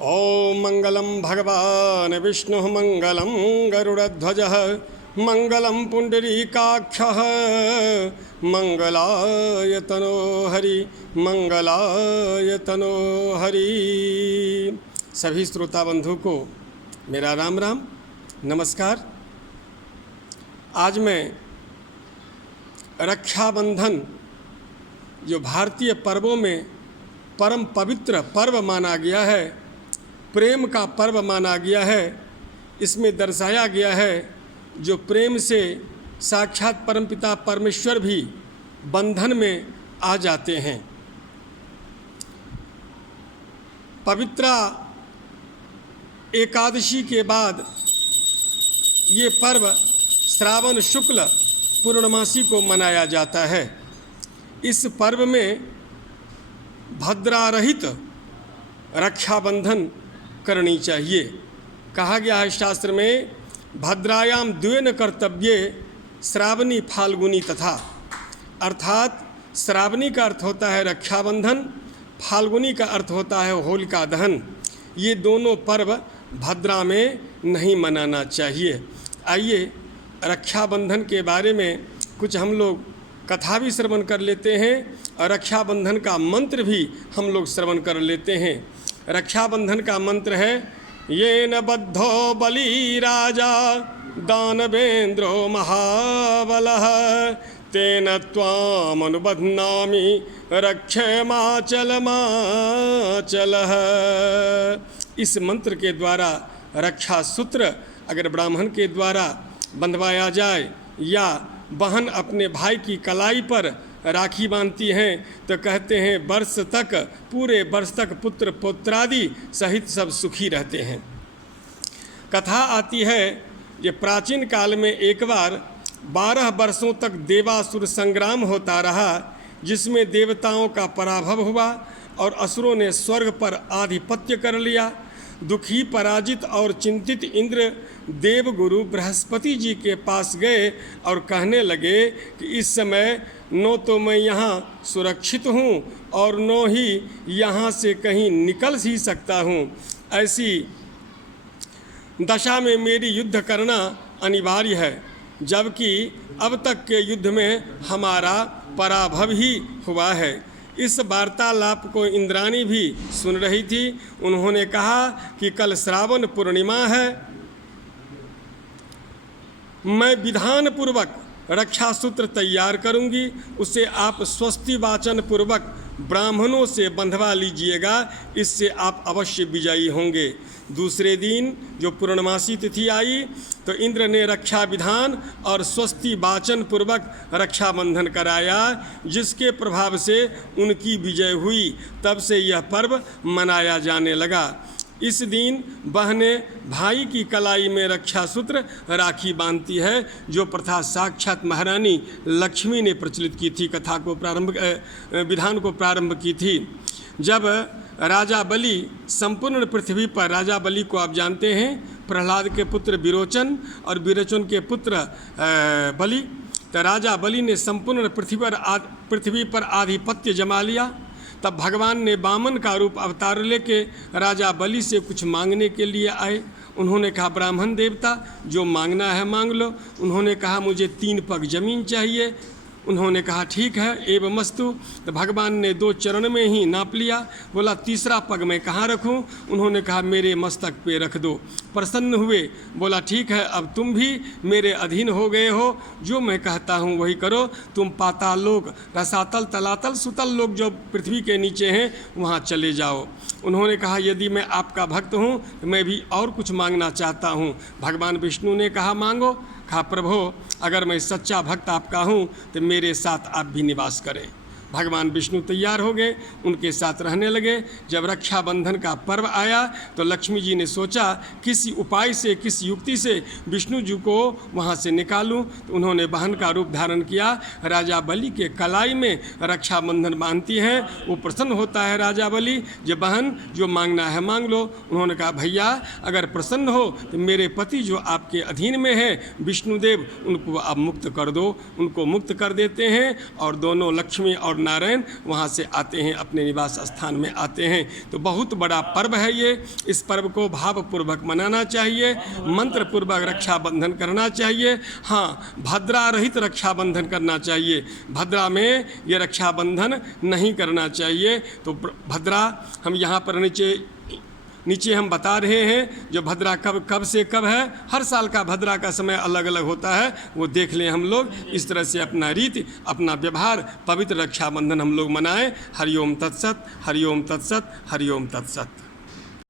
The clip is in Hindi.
ओम मंगलम भगवान विष्णु मंगलम गरुड़ध्वज मंगलम पुंडरीकाक्ष मंगलाय तनो हरि मंगलाय तनो हरि। सभी श्रोता बंधु को मेरा राम राम नमस्कार। आज मैं रक्षाबंधन जो भारतीय पर्वों में परम पवित्र पर्व माना गया है, प्रेम का पर्व माना गया है, इसमें दर्शाया गया है जो प्रेम से साक्षात परमपिता परमेश्वर भी बंधन में आ जाते हैं। पवित्रा एकादशी के बाद ये पर्व श्रावण शुक्ल पूर्णमासी को मनाया जाता है। इस पर्व में भद्रारहित रक्षाबंधन करनी चाहिए। कहा गया है शास्त्र में, भद्रायाम द्वेन कर्तव्ये श्रावणी फाल्गुनी तथा। अर्थात श्रावणी का अर्थ होता है रक्षाबंधन, फाल्गुनी का अर्थ होता है होलिका दहन। ये दोनों पर्व भद्रा में नहीं मनाना चाहिए। आइए रक्षाबंधन के बारे में कुछ हम लोग कथा भी श्रवण कर लेते हैं और रक्षाबंधन का मंत्र भी हम लोग श्रवण कर लेते हैं। रक्षाबंधन का मंत्र है, येन बद्धो बली राजा दानवेन्द्रो महाबलः तेन त्वामनुबध्नामि रक्षमाचलमाचलः। इस मंत्र के द्वारा रक्षा सूत्र अगर ब्राह्मण के द्वारा बंधवाया जाए या बहन अपने भाई की कलाई पर राखी बांधती हैं तो कहते हैं वर्ष तक, पूरे वर्ष तक पुत्र पौत्रादि सहित सब सुखी रहते हैं। कथा आती है ये प्राचीन काल में एक बार 12 वर्षों तक देवासुर संग्राम होता रहा, जिसमें देवताओं का पराभव हुआ और असुरों ने स्वर्ग पर आधिपत्य कर लिया। दुखी, पराजित और चिंतित इंद्र देवगुरु बृहस्पति जी के पास गए और कहने लगे कि इस समय नो तो मैं यहाँ सुरक्षित हूँ और नो ही यहाँ से कहीं निकल ही सकता हूँ। ऐसी दशा में मेरी युद्ध करना अनिवार्य है, जबकि अब तक के युद्ध में हमारा पराभव ही हुआ है। इस वार्तालाप को इंद्राणी भी सुन रही थी। उन्होंने कहा कि कल श्रावण पूर्णिमा है, मैं विधान पूर्वक रक्षा सूत्र तैयार करूंगी, उसे आप स्वस्ति वाचन पूर्वक ब्राह्मणों से बंधवा लीजिएगा, इससे आप अवश्य विजयी होंगे। दूसरे दिन जो पूर्णमासी तिथि आई तो इंद्र ने रक्षा विधान और स्वस्ति वाचन पूर्वक रक्षाबंधन कराया, जिसके प्रभाव से उनकी विजय हुई। तब से यह पर्व मनाया जाने लगा। इस दिन बहनें भाई की कलाई में रक्षा सूत्र राखी बांधती है, जो प्रथा साक्षात महारानी लक्ष्मी ने प्रचलित की थी। कथा को विधान को प्रारंभ की थी। जब राजा बलि संपूर्ण पृथ्वी पर, राजा बलि को आप जानते हैं, प्रहलाद के पुत्र विरोचन और विरोचन के पुत्र बलि, तो राजा बलि ने संपूर्ण पृथ्वी पर आधिपत्य जमा लिया। तब भगवान ने वामन का रूप अवतार लेके राजा बलि से कुछ मांगने के लिए आए। उन्होंने कहा, ब्राह्मण देवता जो मांगना है मांग लो। उन्होंने कहा, मुझे 3 पग जमीन चाहिए। उन्होंने कहा, ठीक है एवमस्तु। तो भगवान ने 2 चरण में ही नाप लिया। बोला, तीसरा पग मैं कहाँ रखूं? उन्होंने कहा, मेरे मस्तक पे रख दो। प्रसन्न हुए। बोला, ठीक है, अब तुम भी मेरे अधीन हो गए हो, जो मैं कहता हूँ वही करो। तुम पाताल लोक, रसातल, तलातल, सुतल लोक जो पृथ्वी के नीचे हैं वहाँ चले जाओ। उन्होंने कहा, यदि मैं आपका भक्त हूँ तो मैं भी और कुछ मांगना चाहता हूँ। भगवान विष्णु ने कहा, मांगो। कहा, प्रभु अगर मैं सच्चा भक्त आपका हूँ तो मेरे साथ आप भी निवास करें। भगवान विष्णु तैयार हो गए, उनके साथ रहने लगे। जब रक्षाबंधन का पर्व आया तो लक्ष्मी जी ने सोचा किसी उपाय से, किस युक्ति से विष्णु जी को वहाँ से निकालूं। तो उन्होंने बहन का रूप धारण किया। राजा बलि के कलाई में रक्षाबंधन बांधती हैं। वो प्रसन्न होता है राजा बलि, जो बहन जो मांगना है मांग लो। उन्होंने कहा, भैया अगर प्रसन्न हो तो मेरे पति जो आपके अधीन में है विष्णुदेव, उनको आप मुक्त कर दो। उनको मुक्त कर देते हैं और दोनों लक्ष्मी और और नारायण वहाँ से आते हैं, अपने निवास स्थान में आते हैं। तो बहुत बड़ा पर्व है ये। इस पर्व को भावपूर्वक मनाना चाहिए, मंत्र पूर्वक रक्षाबंधन करना चाहिए। हाँ, भद्रा रहित रक्षाबंधन करना चाहिए, भद्रा में ये रक्षाबंधन नहीं करना चाहिए। तो भद्रा हम यहाँ पर नीचे हम बता रहे हैं, जो भद्रा कब से कब है। हर साल का भद्रा का समय अलग अलग होता है, वो देख लें हम लोग। इस तरह से अपना रीति, अपना व्यवहार, पवित्र रक्षाबंधन हम लोग मनाएं। हरिओम तत्सत, हरिओम तत्सत, हरिओम तत्सत।